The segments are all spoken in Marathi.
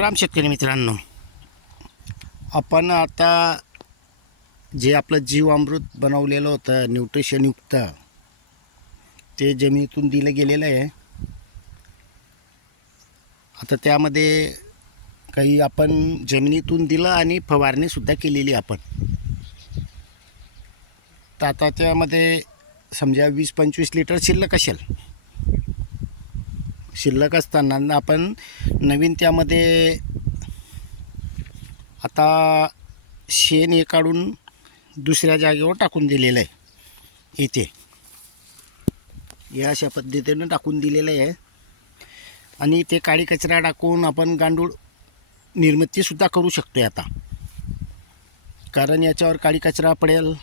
राम राम शेतकरी मित्रांनो. आपण आता जे आपलं जीवामृत बनवलेलं होतं न्यूट्रिशनयुक्त ते जमिनीतून दिलं गेलेलं आहे. आता त्यामध्ये काही आपण जमिनीतून दिलं आणि फवारणीसुद्धा केलेली आपण. तर आता त्यामध्ये समजा वीस पंचवीस लिटर शिल्लक असेल. शिल्लक असताना आपण नवीन त्यामध्ये आता शेण हे काढून दुसऱ्या जागेवर टाकून दिलेलं आहे. इथे. या अशा पद्धतीनं टाकून दिलेलं आहे. आणि ते काळी कचरा टाकून आपण गांडूळ निर्मितीसुद्धा करू शकतो आता. कारण याच्यावर काळी कचरा पडेल.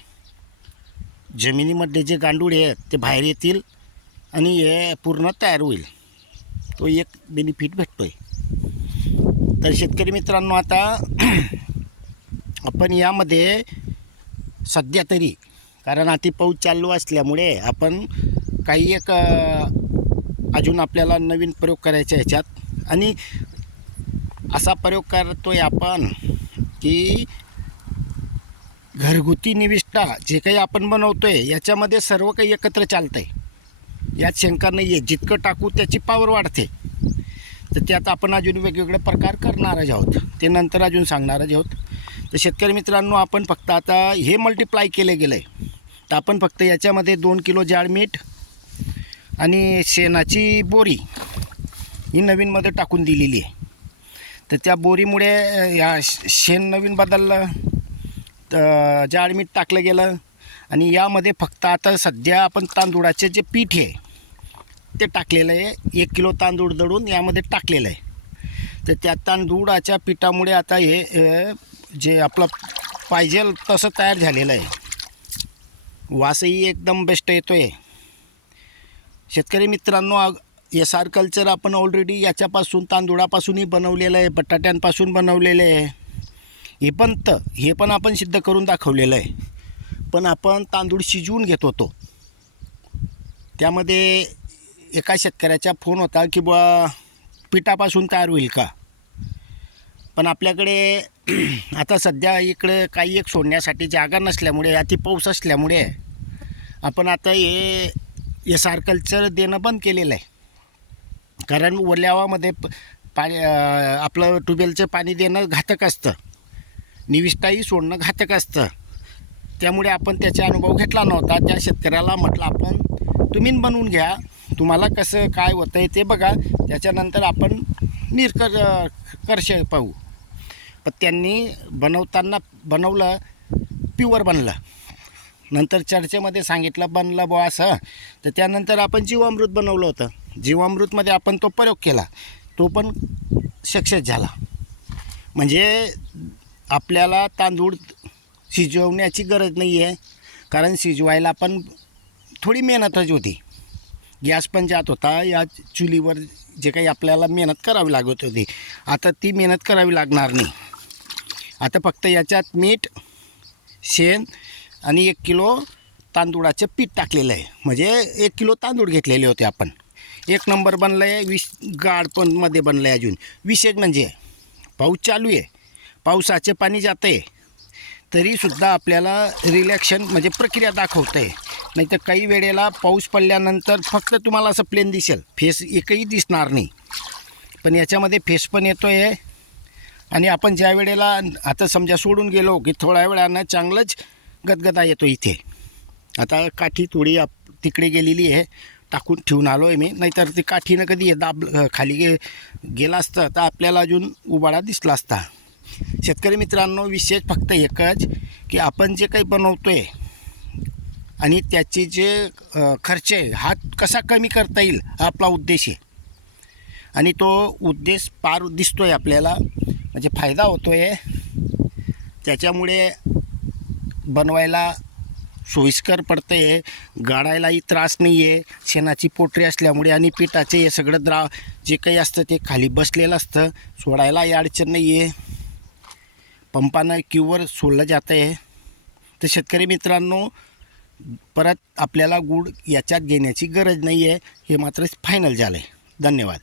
जमिनीमध्ये जे गांडूळ आहेत ते बाहेर येतील आणि हे पूर्ण तयार होईल. तो एक बेनिफिट भेटतो आहे तर शेतकरी मित्रांनो आता आपण यामध्ये सध्या तरी कारण अति पाऊस चालू असल्यामुळे आपण काही एक अजून आपल्याला नवीन प्रयोग करायचे ह्याच्यात आणि असा प्रयोग करतोय आपण की घरगुती निविष्ठा जे काही आपण बनवतोय याच्यामध्ये सर्व काही एकत्र चालतं आहे यात शंका नाही आहे जितकं टाकू त्याची पावर वाढते. तर त्यात आपण अजून वेगवेगळे प्रकार करणारच आहोत. ते नंतर अजून सांगणारच आहोत. तर शेतकरी मित्रांनो आपण फक्त आता हे मल्टिप्लाय केले गेलं आहे तर आपण फक्त याच्यामध्ये दोन किलो जाड मीठ आणि शेणाची बोरी ही नवीनमध्ये टाकून दिलेली आहे. तर त्या बोरीमुळे या श- शेण नवीन बदललं तर जाड मीठ टाकलं गेलं आणि यामध्ये फक्त आता सध्या आपण तांदुळाचे जे पीठ आहे ते टाकलेलं आहे. एक किलो तांदूळ दळून यामध्ये टाकलेलं आहे. तर त्या तांदूळाच्या पिठामुळे आता हे जे आपलं पाहिजे तसं तयार झालेलं आहे. वासही एकदम बेस्ट येतो आहे शेतकरी मित्रांनो एस आर कल्चर आपण ऑलरेडी याच्यापासून तांदुळापासूनही बनवलेलं आहे बटाट्यांपासून बनवलेलं आहे. हे पण तर हे पण आपण सिद्ध करून दाखवलेलं आहे. पण आपण तांदूळ शिजवून घेत होतो. त्यामध्ये एका शेतकऱ्याचा फोन होता की बुवा पिठापासून तयार होईल का? पण आपल्याकडे आता सध्या इकडं काही एक सोडण्यासाठी जागा नसल्यामुळे अति पाऊस असल्यामुळे आपण आता हे एस आर कल्चर देणं बंद केलेलं आहे. कारण ओल्यावामध्ये पाणी आपलं ट्यूबवेलचं पाणी देणं घातक असतं. निविष्ठाही सोडणं घातक असतं. त्यामुळे आपण त्याचा अनुभव घेतला नव्हता. त्या शेतकऱ्याला म्हटलं आपण तुम्ही बनवून घ्या. तुम्हाला कसं काय होतं आहे ते बघा. त्याच्यानंतर आपण निर्कर कर्ष पाहू. पण त्यांनी बनवताना बनवलं प्युअर बनलं. नंतर चर्चेमध्ये सांगितलं बनलं बुवा असं. तर त्यानंतर आपण जीवामृत बनवलं होतं. जीवामृतमध्ये आपण तो प्रयोग केला. तो पण सक्सेस झाला. म्हणजे आपल्याला तांदूळ शिजवण्याची गरज नाही आहे कारण शिजवायला पण थोडी मेहनतच होती. गॅस पण जात होता. या चुलीवर जे काही आपल्याला मेहनत करावी लागत होती. आता ती मेहनत करावी लागणार नाही. आता फक्त याच्यात मीठ शेण आणि एक किलो तांदूळाचं पीठ टाकलेलं आहे. म्हणजे एक किलो तांदूळ घेतलेले होते आपण. एक नंबर बनलं आहे विश गाड पण मध्ये बनलं आहे अजून विशेष म्हणजे पाऊस चालू आहे. पावसाचे पाणी जातं आहे तरीसुद्धा आपल्याला रिलॅक्शन म्हणजे प्रक्रिया दाखवतं आहे नाही तर काही वेळेला पाऊस पडल्यानंतर फक्त तुम्हाला असं प्लेन दिसेल. फेस एकही दिसणार नाही. पण याच्यामध्ये फेस पण येतो आहे आणि आपण ज्या वेळेला आता समजा सोडून गेलो की थोड्या वेळानं चांगलंच गदगदा येतो इथे. आता काठी थोडी आप तिकडे गेलेली आहे. टाकून ठेवून आलो आहे मी. नाहीतर ती काठीनं कधी दाब खाली गे गेला असतं तर आपल्याला अजून उबाडा दिसला असता. शेतकरी मित्रांनो विशेष फक्त एकच की आपण जे काही बनवतो आहे आणि त्याचे जे खर्च आहे हा कसा कमी करता येईल हा आपला उद्देश आहे. आणि तो उद्देश पार दिसतो आहे आपल्याला म्हणजे फायदा होतो आहे त्याच्यामुळे बनवायला सोयीस्कर पडतं आहे गाडायलाही त्रास नाही आहे शेणाची पोटरी असल्यामुळे आणि पिठाचे हे सगळं द्रा जे काही असतं ते खाली बसलेलं असतं सोडायलाही अडचण नाही आहे पंपानं क्यूवर सोडलं जातं आहे तर शेतकरी मित्रांनो परत आपल्याला गुड याच्यात घेण्याची गरज नाही आहे हे मात्र फायनल झालं आहे धन्यवाद.